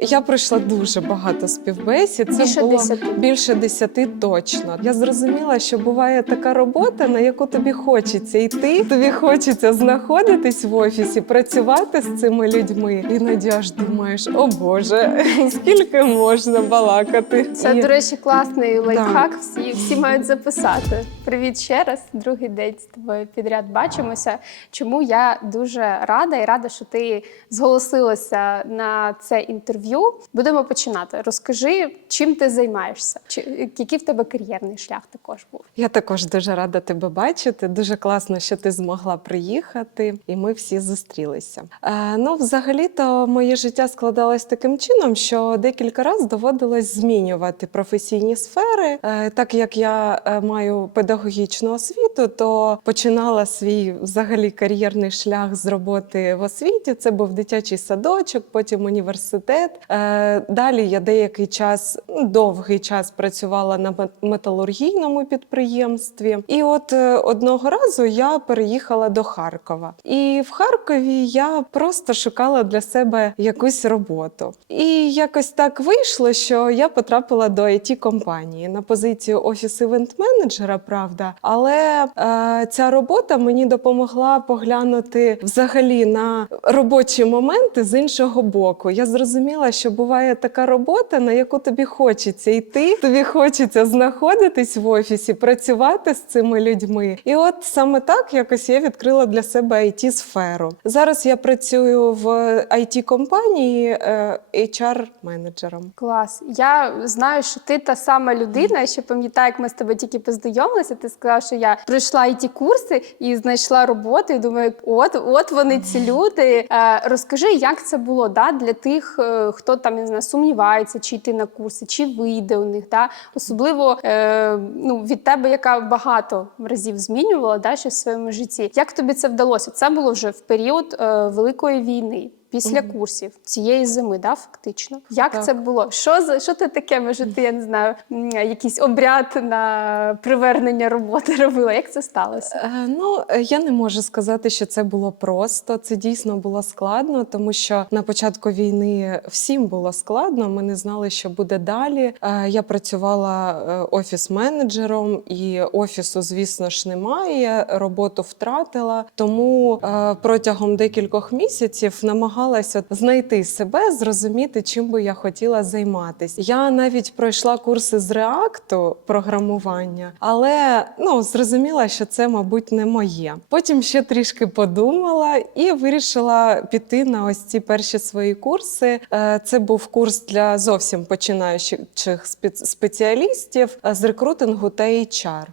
Я пройшла дуже багато співбесід. Це Більше було десяти. більше десяти точно. Я зрозуміла, що буває така робота, на яку тобі хочеться йти. Тобі хочеться знаходитись в офісі, працювати з цими людьми. Іноді аж думаєш, о Боже, скільки можна балакати. Це, І- до речі, класний лайфхак. Всі, всі мають записати. Привіт ще раз. Другий день з тобою підряд бачимося. Чому я дуже рада і рада, що ти зголосилася на це інтерв'ю. Будемо починати. Розкажи, чим ти займаєшся? Чи який в тебе кар'єрний шлях також був? Я також дуже рада тебе бачити. Дуже класно, що ти змогла приїхати, і ми всі зустрілися. Е, ну, взагалі-то моє життя складалось таким чином, що декілька разів доводилось змінювати професійні сфери. Е, так як я е, маю педагогічну освіту, то починала свій взагалі кар'єрний шлях з роботи в освіті. Це був дитячий садочок, потім університет. Е, далі я деякий час, ну, довгий час працювала на металургійному підприємстві. І от е, одного разу я переїхала до Харкова. І в Харкові я просто шукала для себе якусь роботу. І якось так вийшло, що я потрапила до it компанії на позицію офіс івент менеджера, правда. Але е, ця робота мені допомогла поглянути взагалі на робочі моменти з іншого боку. Я зрозуміла, що буває така робота, на яку тобі хочеться йти, тобі хочеться знаходитись в офісі, працювати з цими людьми. І от саме так якось я відкрила для себе it сферу. Зараз я працюю в it компанії е, HR-менеджером. Клас. Я знаю, що ти та сама людина. Я ще пам'ятаю, як ми з тобою тільки познайомилися. Ти сказав, що я пройшла it курси і знайшла роботу. І думаю, от, от вони ці люди. Е, розкажи, як це було да, для тих, е, хто там не знаю, сумнівається, чи йти на курси, чи вийде у них. Да? Особливо е, ну, від тебе, яка багато разів змінювала да, ще в своєму житті. Як тобі це вдалося? Це було вже в період е, Великої війни. Після курсів цієї зими, да, фактично. Як Так. це було? Що за що ти таке? Може, ти я не знаю, якийсь обряд на привернення роботи робила? Як це сталося? Е, Ну, я не можу сказати, що це було просто. Це дійсно було складно, тому що на початку війни всім було складно. Ми не знали, що буде далі. Е, Я працювала е, офіс-менеджером, і офісу, звісно ж, немає. Роботу втратила. Тому е, протягом декількох місяців намагалася от знайти себе, зрозуміти, чим би я хотіла займатися. Я навіть пройшла курси з реакту програмування, але ну зрозуміла, що це, мабуть, не моє. Потім ще трішки подумала і вирішила піти на ось ці перші свої курси. Е, Це був курс для зовсім починаючих спеціалістів е, з рекрутингу та HR.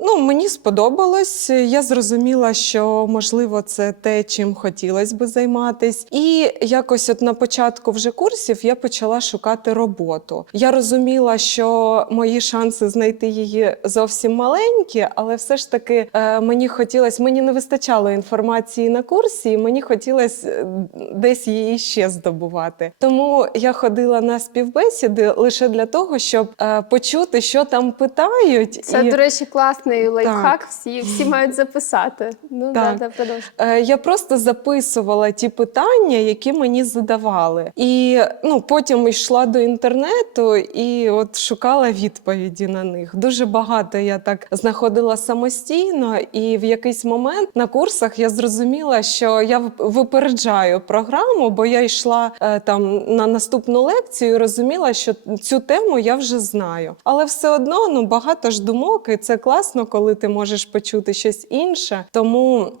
Ну, мені сподобалось. Я зрозуміла, що можливо це те, чим хотілося би займатись. І якось, от на початку вже курсів, я почала шукати роботу. Я розуміла, що мої шанси знайти її зовсім маленькі, але все ж таки е, мені хотілося, мені не вистачало інформації на курсі, і мені хотілося е, десь її ще здобувати. Тому я ходила на співбесіди лише для того, щоб е, почути, що там питають. Це, і... до речі, класний лайфхак. Всі, всі мають записати. Ну да, Так. да, продовжуй. Е, Я просто записувала ті питання, які мені задавали, і ну потім йшла до інтернету і от шукала відповіді на них. Дуже багато я так знаходила самостійно, і в якийсь момент на курсах я зрозуміла, що я вип- випереджаю програму, бо я йшла е, там на наступну лекцію, і розуміла, що цю тему я вже знаю. Але все одно ну багато ж думок, і це класно, коли ти можеш почути щось інше. Тому.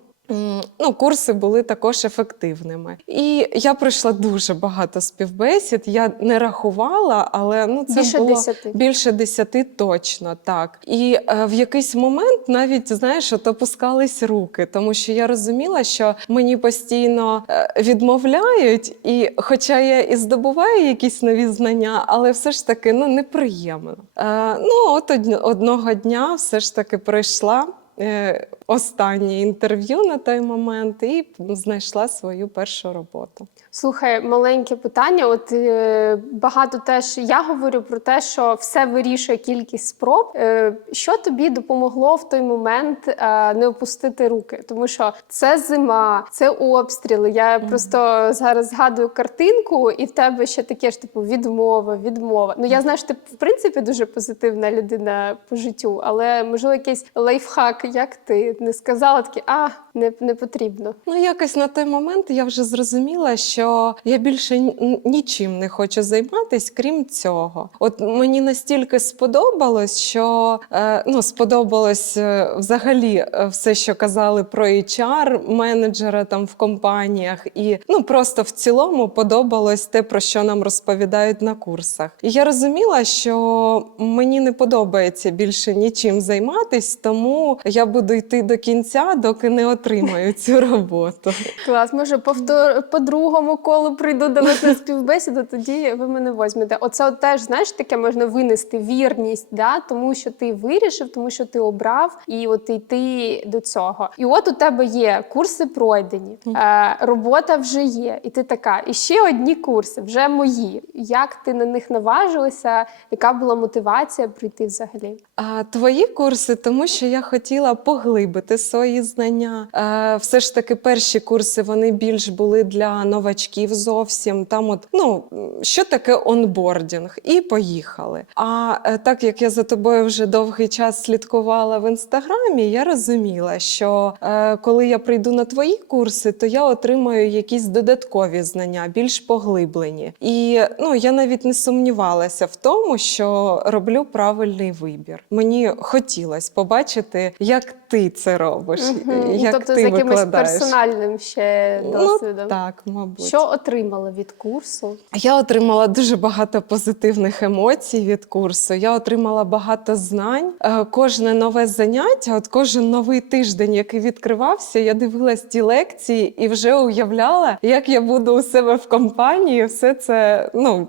Ну, курси були також ефективними. І я пройшла дуже багато співбесід. Я не рахувала, але ну це Більше було десяти. більше десяти точно так. І е, в якийсь момент навіть знаєш, от опускались руки, тому що я розуміла, що мені постійно е, відмовляють, і хоча я і здобуваю якісь нові знання, але все ж таки ну неприємно. Е, ну от одн- одного дня все ж таки пройшла. Е, останнє інтерв'ю на той момент і знайшла свою першу роботу. Слухай, маленьке питання. От е, багато теж я говорю про те, що все вирішує кількість спроб. Е, що тобі допомогло в той момент е, не опустити руки? Тому що це зима, це обстріли. Я просто зараз згадую картинку, і в тебе ще таке ж типу відмова, відмова. Ну я знаю, що ти в принципі дуже позитивна людина по життю, але можливо якийсь лайфхак, як ти не сказала такі, а не, не потрібно. Ну, якось на той момент я вже зрозуміла, що я більше нічим не хочу займатися, крім цього. От мені настільки сподобалось, що е, ну, сподобалось е, взагалі е, все, що казали про HR, менеджера там в компаніях, і ну просто в цілому подобалось те, про що нам розповідають на курсах. І я розуміла, що мені не подобається більше нічим займатись, тому я буду йти до кінця, доки не отримаю цю роботу. Клас, може, повтор... по другому колу прийду до вас на співбесіду, тоді ви мене возьмете. Оце от теж, знаєш, таке можна винести вірність, да? тому що ти вирішив, тому що ти обрав, і от йти до цього. І от у тебе є курси пройдені, е, робота вже є, і ти така, і ще одні курси, вже мої. Як ти на них наважилася? Яка була мотивація прийти взагалі? А твої курси, тому що я хотіла поглибити свої знання. Е, все ж таки, перші курси вони більш були для новачків зовсім. Там, от ну що таке онбордінг, і поїхали. А е, так як я за тобою вже довгий час слідкувала в інстаграмі, я розуміла, що е, коли я прийду на твої курси, то я отримаю якісь додаткові знання, більш поглиблені. І ну я навіть не сумнівалася в тому, що роблю правильний вибір. Мені хотілося побачити, як ти це робиш, Мгм. як тобто ти з якимось викладаєш. персональним ще досвідом. Ну, так, мабуть. Що отримала від курсу? Я отримала дуже багато позитивних емоцій від курсу. Я отримала багато знань. Е, Кожне нове заняття, от кожен новий тиждень, який відкривався, я дивилась ті лекції і вже уявляла, як я буду у себе в компанії все це ну,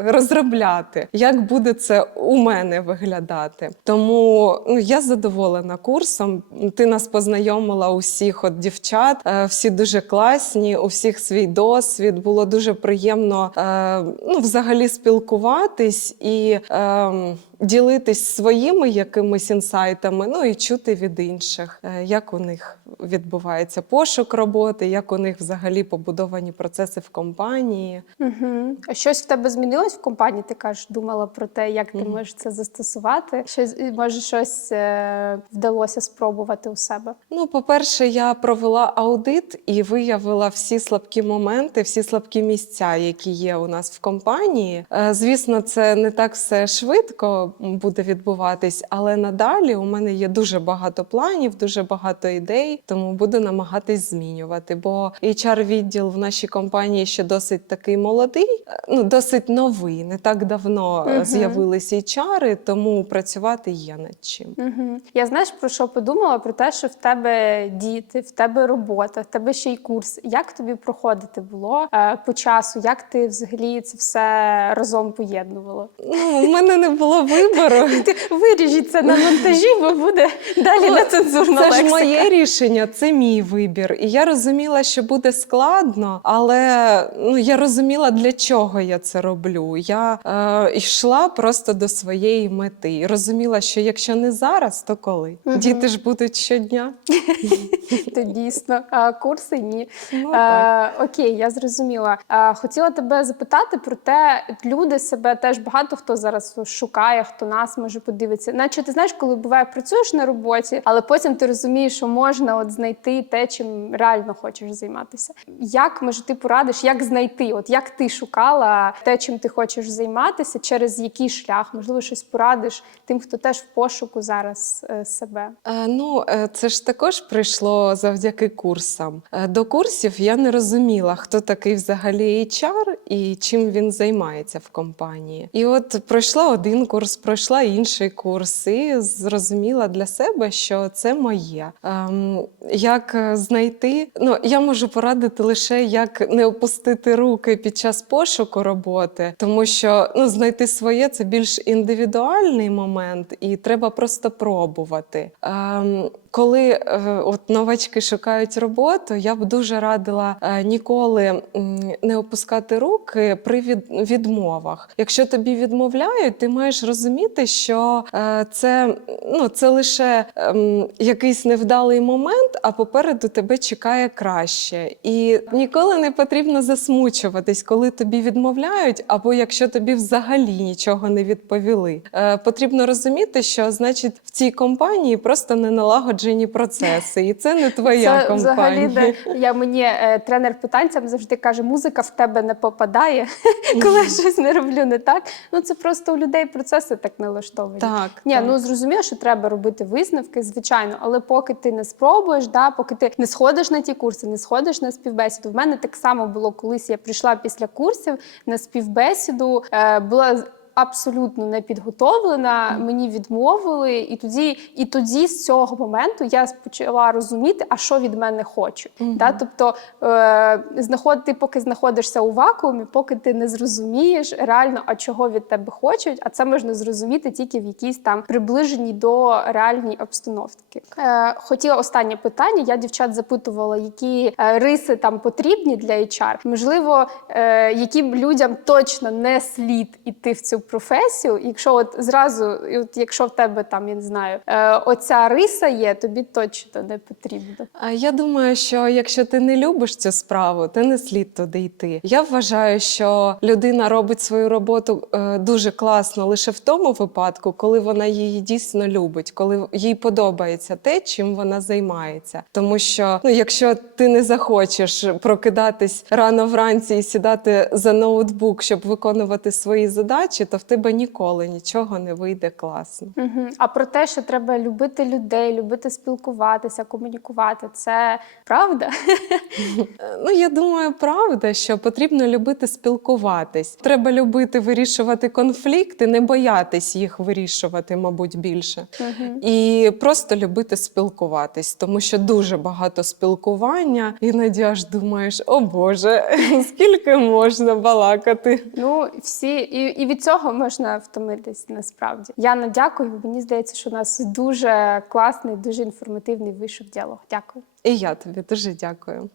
розробляти, як буде це у мене виглядати. Тому ну, я задоволена курсом. Ти нас познайомила усіх от дівчат, е, всі дуже класні, у всіх свій досвід. Було дуже приємно е, ну, взагалі спілкуватись і. Ділитись своїми якимись інсайтами, ну і чути від інших, е, як у них відбувається пошук роботи, як у них взагалі побудовані процеси в компанії. Угу. А щось в тебе змінилось в компанії? Ти кажеш, думала про те, як ти Мгм. можеш це застосувати? Щось може щось е, вдалося спробувати у себе? Ну, по-перше, я провела аудит і виявила всі слабкі моменти, всі слабкі місця, які є у нас в компанії. Е, Звісно, це не так все швидко буде відбуватись, але надалі у мене є дуже багато планів, дуже багато ідей, тому буду намагатись змінювати. Бо HR-відділ в нашій компанії ще досить такий молодий, е, ну досить новий. Не так давно е, Мгм. з'явились HR, тому працювати є над чим. Угу. Я знаєш про що подумала? Про те, що в тебе діти, в тебе робота, в тебе ще й курс. Як тобі проходити було е, по часу? Як ти взагалі це все разом поєднувала? Ну, у мене не було вибору. Виріжіть це на монтажі, бо буде далі Ну, нецензурна Це ж моє рішення, це мій вибір. І я розуміла, що буде складно, але ну я розуміла, для чого я це роблю. Я е, йшла просто до своєї мети. І розуміла, що якщо не зараз, то коли? Мгм. Діти ж будуть щодня. То дійсно. А курси ні. Ну. Е, окей, я зрозуміла. Е, хотіла тебе запитати про те, люди себе теж багато хто зараз шукає, хто нас може подивитися. Наче ти знаєш, коли буває працюєш на роботі, але потім ти розумієш, що можна от знайти те, чим реально хочеш займатися. Як може ти порадиш, як знайти? От як ти шукала те, чим ти хочеш займатися, через який шлях? Можливо, щось порадиш тим, хто теж в пошуку зараз е, себе. Е, Ну, е, це ж також прийшло завдяки курсам. Е, До курсів я не розуміла, хто такий взагалі HR і чим він займається в компанії. І от пройшла один курс, пройшла інший курс і зрозуміла для себе, що це моє. Ем, як е, знайти? Ну я можу порадити лише як не опустити руки під час пошуку роботи, тому що ну знайти своє це більш індивідуальний момент, і треба просто пробувати. Ем, коли е, от новачки шукають роботу, я б дуже радила е, ніколи не опускати руки при від, відмовах. Якщо тобі відмовляють, ти маєш розуміти, що е, це, ну, це лише ем, якийсь невдалий момент, а попереду тебе чекає краще. І ніколи не потрібно засмучуватись, коли тобі відмовляють, або якщо тобі взагалі нічого не відповіли. Е, потрібно розуміти, що значить в цій компанії просто не налагоджені процеси, і це не твоя Це компанія. взагалі де я мені е, тренер по завжди каже: музика в тебе не попадає, коли я щось не роблю не так. Ну це просто у людей процеси так налаштовані. Так, Ні, так. ну зрозуміло, що треба робити висновки, звичайно, але поки ти не спробуєш, да, поки ти не сходиш на ті курси, не сходиш на співбесіду. В мене так само було колись. Я прийшла після курсів на співбесіду, е, була. Абсолютно не підготовлена, мені відмовили, і тоді, і тоді з цього моменту я почала розуміти, а що від мене хочуть. Да? Тобто е, знаход, ти поки знаходишся у вакуумі, поки ти не зрозумієш реально, а чого від тебе хочуть, а це можна зрозуміти тільки в якійсь там приближеній до реальній обстановки. Е, хотіла останнє питання. Я дівчат запитувала, які е, риси там потрібні для HR. Можливо, е, яким людям точно не слід іти в цю професію. Якщо от зразу, от якщо в тебе там я не знаю, е, оця риса є, тобі точно не потрібно. А я думаю, що якщо ти не любиш цю справу, ти не слід туди йти. Я вважаю, що людина робить свою роботу е, дуже класно лише в тому випадку, коли вона її дійсно любить, коли їй подобається те, чим вона займається. Тому що ну, якщо ти не захочеш прокидатись рано вранці і сідати за ноутбук, щоб виконувати свої задачі, то в тебе ніколи нічого не вийде класно. Угу. А про те, що треба любити людей, любити спілкуватися, комунікувати, це правда? Ну, я думаю, правда, що потрібно любити спілкуватись. Треба любити вирішувати конфлікти, не боятись їх вирішувати, мабуть, більше. І просто любити спілкуватись, тому що дуже багато спілкування. Іноді аж думаєш, о Боже, скільки можна балакати. Ну, всі і, і від цього можна втомитись насправді. Яна, дякую. Мені здається, що у нас дуже класний, дуже інформативний вийшов діалог. Дякую. І я тобі дуже дякую.